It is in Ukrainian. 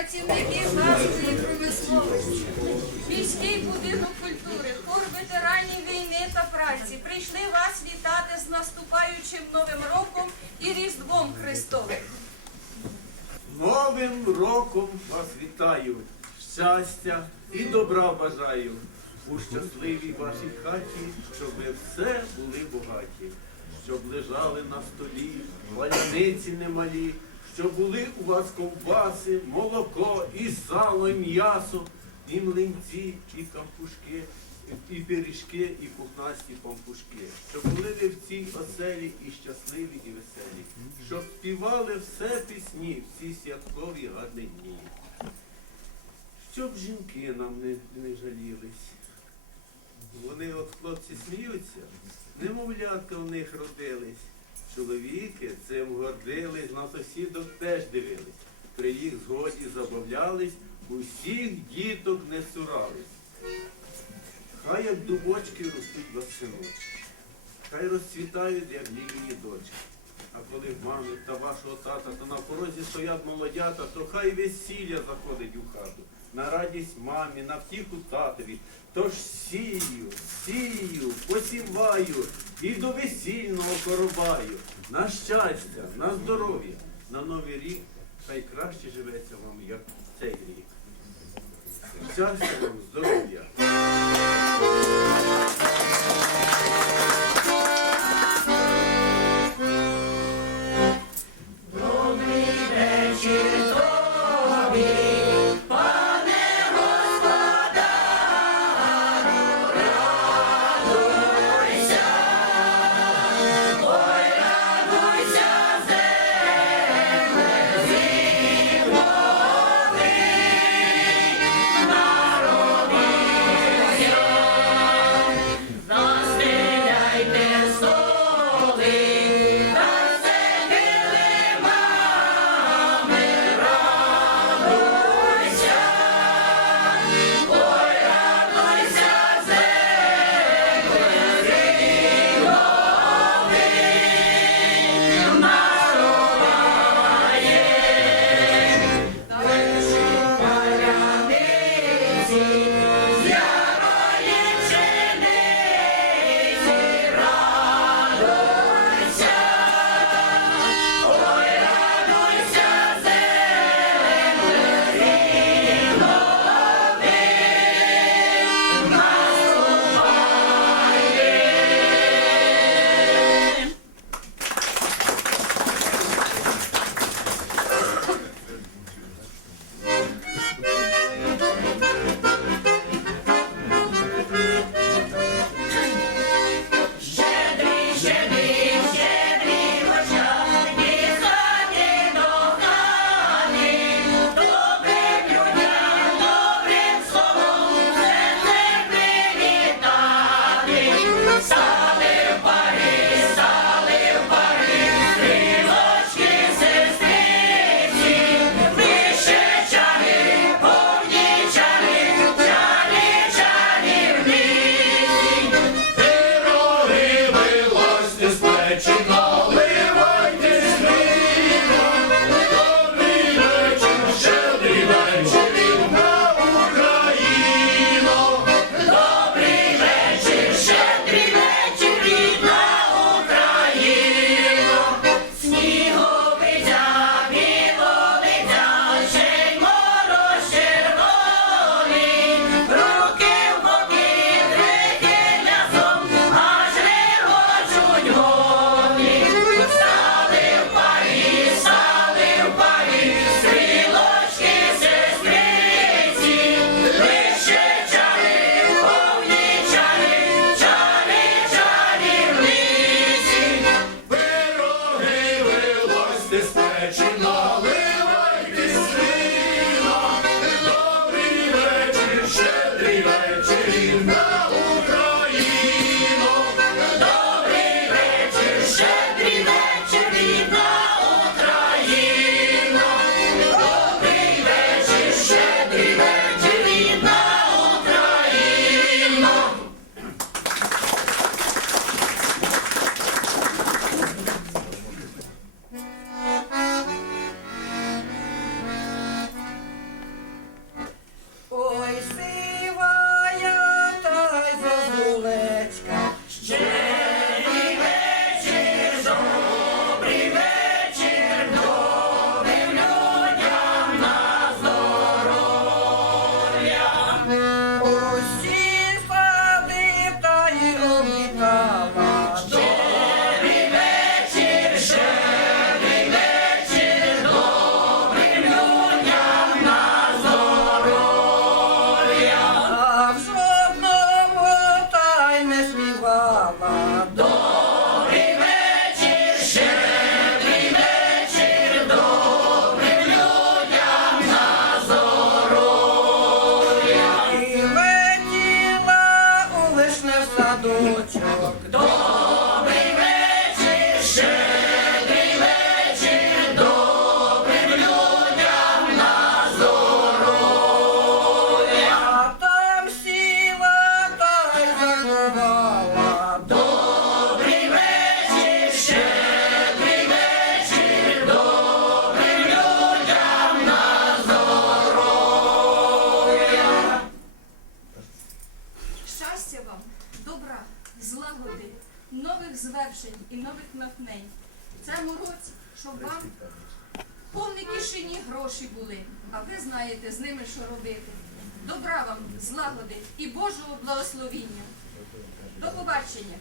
працівники газової промисловості, міський будинок культури, хор ветеранів війни та праці прийшли вас вітати з наступаючим Новим роком і Різдвом Христовим. Новим роком вас вітаю, щастя і добра бажаю. У щасливій вашій хаті, щоб ви все були богаті, щоб лежали на столі, валяниці немалі, щоб були у вас ковбаси, молоко, і сало, і м'ясо, і млинці, і кампушки, і пиріжки, і пухнасті пампушки. Щоб були ви в цій оселі і щасливі, і веселі, щоб співали все пісні, всі святкові гарні дні. Щоб жінки нам не, не жалілись. Вони от хлопці сміються, немовлятка в них родились. Чоловіки цим гордились, на сусідок теж дивились. При їх згоді забавлялись, усіх діток не цурались. Хай як дубочки ростуть вас хай розцвітають, як лілії дочки. А коли в мами та вашого тата, то на порозі стоять молодята, то хай весілля заходить у хату. На радість мамі, на втіху татові. Тож сію, сію, посіваю і до весільного коробаю. На щастя, на здоров'я, на новий рік, хай краще живеться вам, як цей рік. Щастя вам, здоров'я. Chevy. Hallelujah. 朝食堂 звершень і нових натхнень. В цьому році, щоб вам повні кишені гроші були, а ви знаєте з ними, що робити. Добра вам, злагоди і Божого благословіння. До побачення.